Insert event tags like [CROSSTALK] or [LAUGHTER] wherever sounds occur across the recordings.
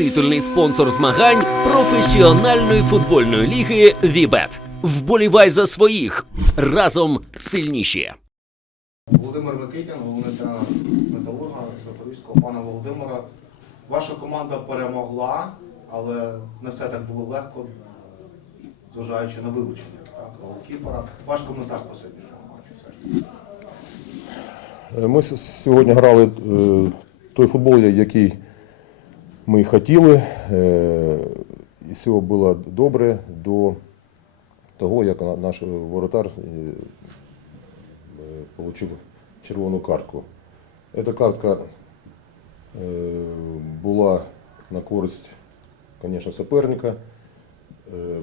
титульний спонсор змагань професіональної футбольної ліги Вібет. Вболівай за своїх разом сильніші. Володимир Микитін, головний тренер металурга Запорізького пана Володимира. Ваша команда перемогла, але не все так було легко, зважаючи на вилучення так, голкіпера. Ваш коментар по сьогоднішньому матчу. Е, Ми сьогодні грали е, той футбол, який ми хотіли. Е, І все було добре до того, як наш воротар отримав червону картку. Ця картка е, була на користь, звісно, суперника. Е,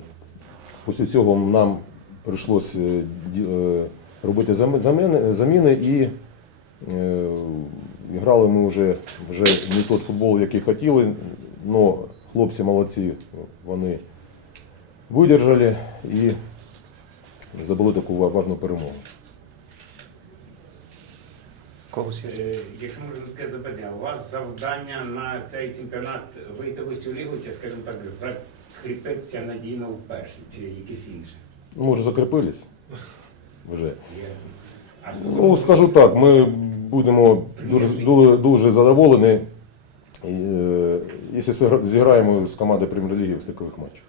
Після цього нам прийшлося е, е, робити зам- заміни, Е, і Грали ми вже, вже не той футбол, який хотіли, але хлопці молодці, вони видержали і здобули таку ва- важну перемогу. Е, Якщо можна таке запитання, у вас завдання на цей чемпіонат вийти в вищу лігу, чи, скажімо так, закріпитися надійно в першій, чи якісь інші? Ну, Ми вже закріпились [LAUGHS] вже. Ясно. Ну, скажу так, ми будемо дуже, дуже, дуже задоволені, е, якщо зіграємо з командою прем'єр-ліги в стикових матчах.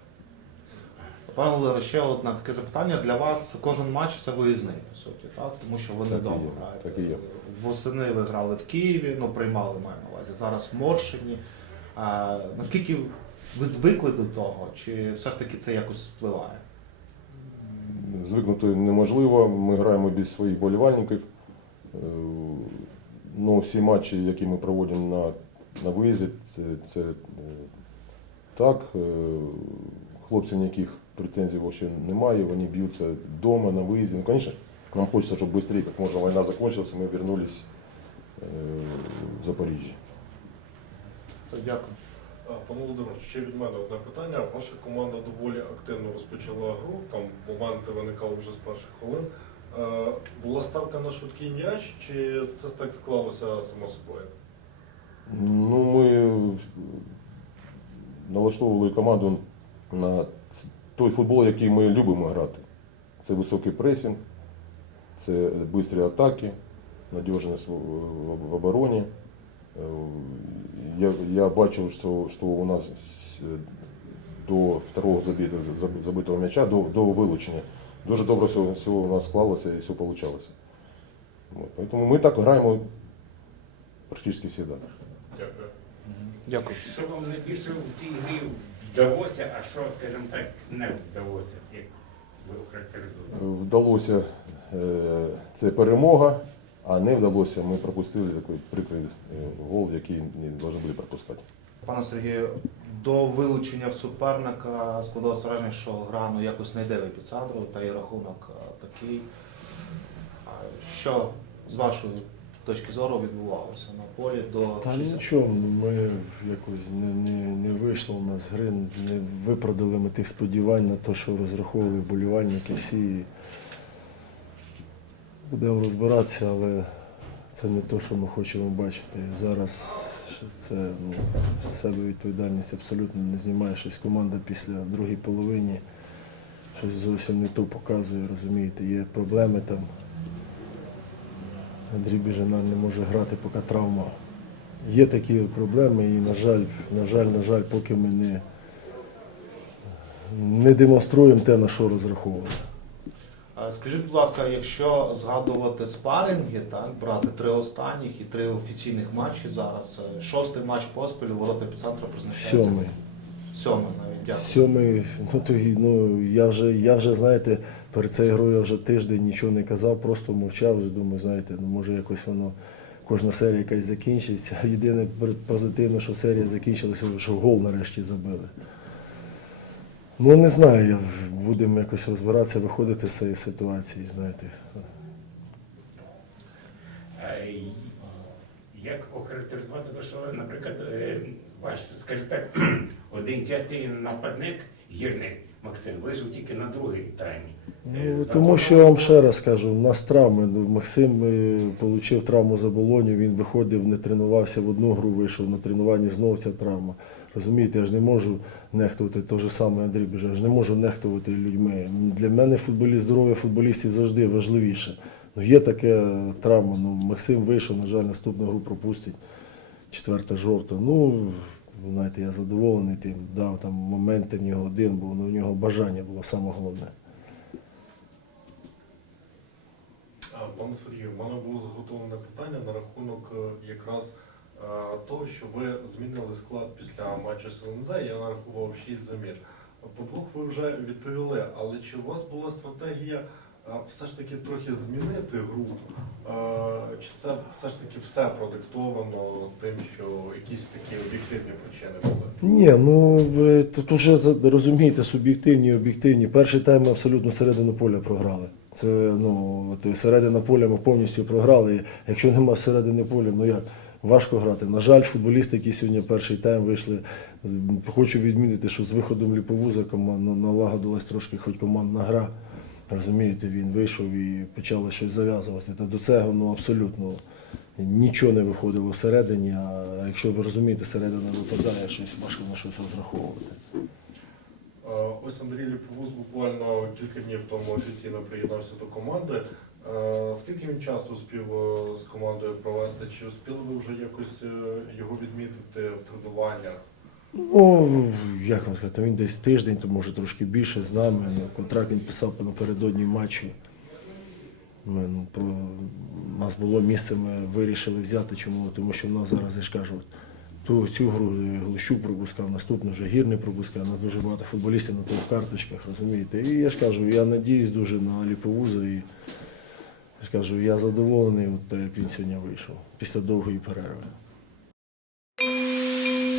Пане Володимире, ще одне таке запитання. Для вас кожен матч це виїзний, по суті, так? тому що ви не Так вдома граєте. так і є. Восени ви грали в Києві, ну приймали маю на увазі. Зараз в Моршині. А, наскільки ви звикли до того, чи все ж таки це якось впливає? Звикнути неможливо. Ми граємо без своїх болівальників. Е, Ну, всі матчі, які ми проводимо на, на виїзді, це, це е, так. Е, Хлопців ніяких претензій немає. Вони б'ються вдома, на виїзді. Ну, звісно, нам хочеться, щоб швидше, як можна війна закінчилася, ми повернулись е, в Запоріжжя. Дякую. Пане Володимир, ще від мене одне питання. Ваша команда доволі активно розпочала гру, там моменти виникали вже з перших хвилин. Була ставка на швидкий м'яч, чи це так склалося само собою? Ну, ми налаштовували команду на той футбол, який ми любимо грати. Це високий пресінг, це швидкі атаки, надіжність в обороні. Е, Я, я бачив, що, що у нас до второго забитого, забитого м'яча, до, до вилучення, дуже добре все, все у нас склалося і все вийшло. Тому ми так граємо практично завжди. Дякую. Дякую. Що вам найбільше в цій грі вдалося, а що, скажімо так, не вдалося, як ви охарактеризуєте? Вдалося е, це перемога, а не вдалося. Ми пропустили такий прикрий е, гол, який не повинні були пропускати. Пане Сергію, до вилучення в суперника складалося враження, що гра ну, якось не йде в епіцентру, та і рахунок е, такий. Що з вашої точки зору відбувалося на полі до Та 60? нічого, ну, ми якось не, не, не вийшло у нас гри, не виправдали ми тих сподівань на те, що розраховували вболівальники всі. Будемо розбиратися, але це не те, що ми хочемо бачити. Зараз це ну, з себе відповідальність абсолютно не знімає. Щось команда після другої половині щось зовсім не то показує, розумієте, є проблеми там. Андрій Біженар не може грати, поки травма. Є такі проблеми, і, на жаль, на жаль, на жаль, поки ми не, не демонструємо те, на що розраховували. Е, Скажіть, будь ласка, якщо згадувати спаринги, так, брати три останніх і три офіційних матчі зараз, е, шостий матч поспіль у ворот епіцентру призначається. Сьомий. Сьомий навіть, дякую. Сьомий, ну, то, ну я вже, я вже, знаєте, перед цією грою я вже тиждень нічого не казав, просто мовчав, вже думаю, знаєте, ну може якось воно, кожна серія якась закінчиться. [LAUGHS] Єдине позитивне, що серія закінчилася, що гол нарешті забили. Ну не знаю, будемо якось розбиратися, виходити з цієї ситуації, знаєте. Е, Як охарактеризувати те, що, наприклад, е, ваш, скажімо так, [CLEARS THROAT] один частий нападник, гірник, Максим вийшов тільки на другий таймі. Ну, Е, тому що я вам ще раз кажу, у нас травми. Ну, Максим отримав травму за болоню, він виходив, не тренувався в одну гру, вийшов на тренуванні, знову ця травма. Розумієте, я ж не можу нехтувати, те ж саме Андрій Біжа, я ж не можу нехтувати людьми. Для мене футболіст, здоров'я футболістів завжди важливіше. Ну, є таке травма. Ну, Максим вийшов, на жаль, наступну гру пропустить. Четверта жовта. Ну, знаєте, я задоволений тим. Дав там моменти в нього один, бо ну, у нього бажання було саме головне. Пане Сергію, в мене було заготовлене питання на рахунок е, якраз е, того, що ви змінили склад після матчу з ЛНЗ, я нарахував 6 замін. По двох ви вже відповіли, але чи у вас була стратегія все ж таки трохи змінити гру? Чи це все ж таки все продиктовано тим, що якісь такі об'єктивні причини були? Ні, ну ви тут уже розумієте, суб'єктивні, об'єктивні. Перший тайм ми абсолютно середину поля програли. Це ну от середина поля ми повністю програли. Якщо нема середини поля, ну як? Важко грати. На жаль, футболісти, які сьогодні перший тайм вийшли. Хочу відмітити, що з виходом Ліповуза команд ну, налагодилась трошки хоч командна гра. Розумієте, він вийшов і почало щось зав'язуватися. То до цього ну абсолютно нічого не виходило всередині. А якщо ви розумієте, середина випадає, щось важко на щось розраховувати. Ось Андрій Ліповуз буквально кілька днів тому офіційно приєднався до команди. Скільки він часу успів е, з командою провести? Чи успіли ви вже якось е, його відмітити в тренуваннях? Ну, як вам сказати, він десь тиждень, то може трошки більше з нами. Ну, контракт він писав напередодні матчу. Ми, ну, про, у нас було місце, ми вирішили взяти. Чому? Тому що в нас зараз, я ж кажу, ту, цю гру е, Глущук пропускав, наступну вже гірний пропускав. У нас дуже багато футболістів на трьох карточках, розумієте? І я ж кажу, я надіюсь дуже на Ліповуза і я ж кажу, я задоволений, от, як він сьогодні вийшов після довгої перерви.